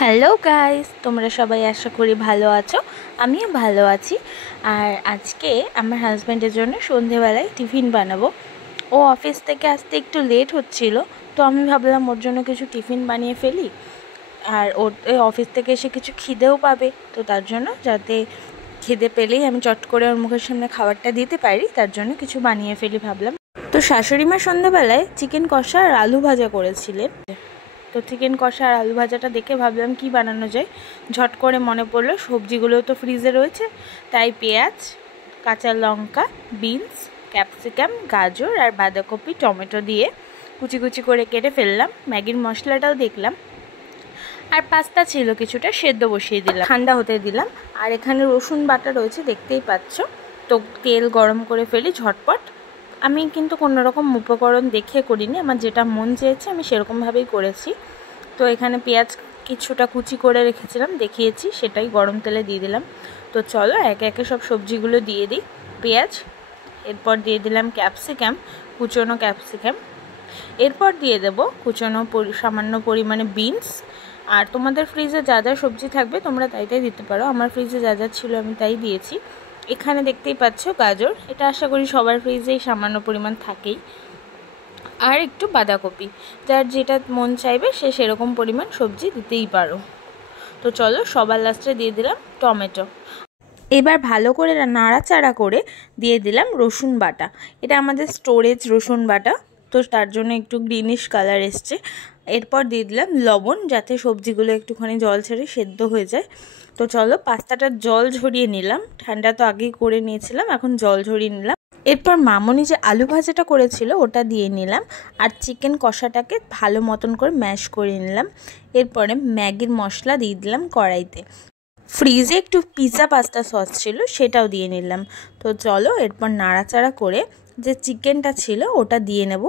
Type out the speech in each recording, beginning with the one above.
Hello guys, তোমরা সবাই আশা করি ভালো আছো। আমিও ভালো আছি। আর আজকে আমার হাজব্যান্ডের জন্য সন্ধেবেলায় টিফিন বানাবো। ও অফিস থেকে আসতে একটু লেট হচ্ছিল, তো আমি ভাবলাম ওর জন্য কিছু টিফিন বানিয়ে ফেলি। আর ওর অফিস থেকে এসে কিছু খিদেও পাবে, তো তার জন্য যাতে খিদে পেলেই আমি চট করে ওর মুখের সামনে খাবারটা দিতে পারি, তার জন্য কিছু বানিয়ে ফেলি ভাবলাম। তো শাশুড়ি মা সন্ধ্যাবেলায় চিকেন কষা আর আলু ভাজা করেছিলেন। তো চিকেন কষা আর আলু ভাজাটা দেখে ভাবলাম কি বানানো যায়। ঝট করে মনে পড়লো সবজিগুলোও তো ফ্রিজে রয়েছে, তাই পেঁয়াজ, কাঁচা লঙ্কা, বিনস, ক্যাপসিকাম, গাজর আর বাঁধাকপি, টমেটো দিয়ে কুচি কুচি করে কেটে ফেললাম। ম্যাগির মশলাটাও দেখলাম, আর পাস্তা ছিল কিছুটা, সেদ্ধ বসিয়ে দিলাম, ঠান্ডা হতে দিলাম। আর এখানে রসুন বাটা রয়েছে, দেখতেই পাচ্ছ। তো তেল গরম করে ফেলি ঝটপট। আমি কিন্তু কোনো রকম উপকরণ দেখে করিনি, আমার যেটা মন চেয়েছে আমি সেরকমভাবেই করেছি। তো এখানে পেঁয়াজ কিছুটা কুচি করে রেখেছিলাম, দেখিয়েছি, সেটাই গরম তেলে দিয়ে দিলাম। তো চলো একে একে সব সবজিগুলো দিয়ে দিই। পেঁয়াজ, এরপর দিয়ে দিলাম ক্যাপসিকাম, কুচনো ক্যাপসিকাম। এরপর দিয়ে দেব কুচনো সামান্য পরিমাণে বিনস। আর তোমাদের ফ্রিজে যা যা সবজি থাকবে তোমরা তাই দিতে পারো। আমার ফ্রিজে যা যা ছিল আমি তাই দিয়েছি। এখানে দেখতেই পাচ্ছ গাজর, এটা আশা করি সবার ফ্রিজেই সামান্য পরিমাণ থাকেই। আর একটু বাঁধাকপি, যার যেটা মন চাইবে সে সেরকম পরিমাণ সবজি দিতেই পারো। তো চলো সবার লাস্টে দিয়ে দিলাম টমেটো। এবার ভালো করে নাড়াচাড়া করে দিয়ে দিলাম রসুন বাটা। এটা আমাদের স্টোরেজ রসুন বাটা, তো তার জন্য একটু গ্রিনিশ কালার এসছে। এরপর দিয়ে দিলাম লবণ, যাতে সবজিগুলো একটুখানি জল ছেড়ে সেদ্ধ হয়ে যায়। তো চলো পাস্তাটার জল ঝরিয়ে নিলাম, ঠান্ডা তো আগেই করে নিয়েছিলাম, এখন জল ঝরিয়ে নিলাম। এরপর মামনি যে আলু ভাজাটা করেছিল ওটা দিয়ে নিলাম, আর চিকেন কষাটাকে ভালো মতন করে ম্যাশ করে নিলাম। এরপরে ম্যাগির মশলা দিয়ে দিলাম কড়াইতে। ফ্রিজে একটু পিৎজা পাস্তা সস ছিল, সেটাও দিয়ে নিলাম। তো চলো এরপর নাড়াচাড়া করে যে চিকেনটা ছিল ওটা দিয়ে নেব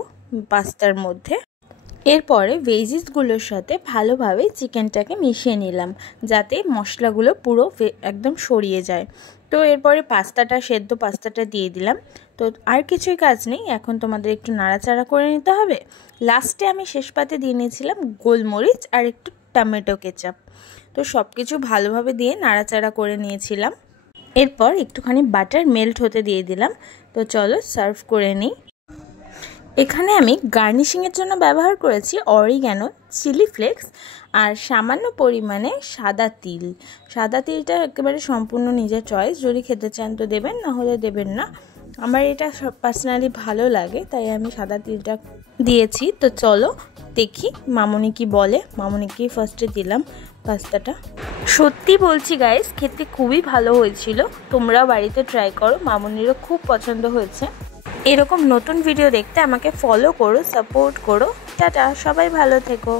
পাস্তার মধ্যে। এরপরে ভেজিসগুলোর সাথে ভালোভাবে চিকেনটাকে মিশিয়ে নিলাম, যাতে মশলাগুলো পুরো একদম সরিয়ে যায়। তো এরপরে সেদ্ধ পাস্তাটা দিয়ে দিলাম। তো আর কিছুই কাজ নেই, এখন তোমাদের একটু নাড়াচাড়া করে নিতে হবে। লাস্টে আমি শেষ পাতে দিয়ে নিয়েছিলাম গোলমরিচ আর একটু টমেটো কেচাপ। তো সব কিছু ভালোভাবে দিয়ে নাড়াচাড়া করে নিয়েছিলাম। এরপর একটুখানি বাটার মেল্ট হতে দিয়ে দিলাম। তো চলো সার্ভ করে নিই। এখানে আমি গার্নিশিংয়ের জন্য ব্যবহার করেছি অরিগ্যানো, চিলি ফ্লেক্স আর সামান্য পরিমাণে সাদা তিল। সাদা তিলটা একেবারে সম্পূর্ণ নিজের চয়েস, যদি খেতে চান তো দেবেন, না হলে দেবেন না। আমার এটা পার্সোনালি ভালো লাগে, তাই আমি সাদা তিলটা দিয়েছি। তো চলো দেখি মামনি কি বলে। মামনিকেই ফার্স্টে দিলাম পাস্তাটা। সত্যি বলছি গাইস, খেতে খুবই ভালো হয়েছিল। তোমরাও বাড়িতে ট্রাই করো, মামনিরও খুব পছন্দ হয়েছে। এরকম নতুন ভিডিও দেখতে আমাকে ফলো করো, সাপোর্ট করো। টাটা, সবাই ভালো থেকো।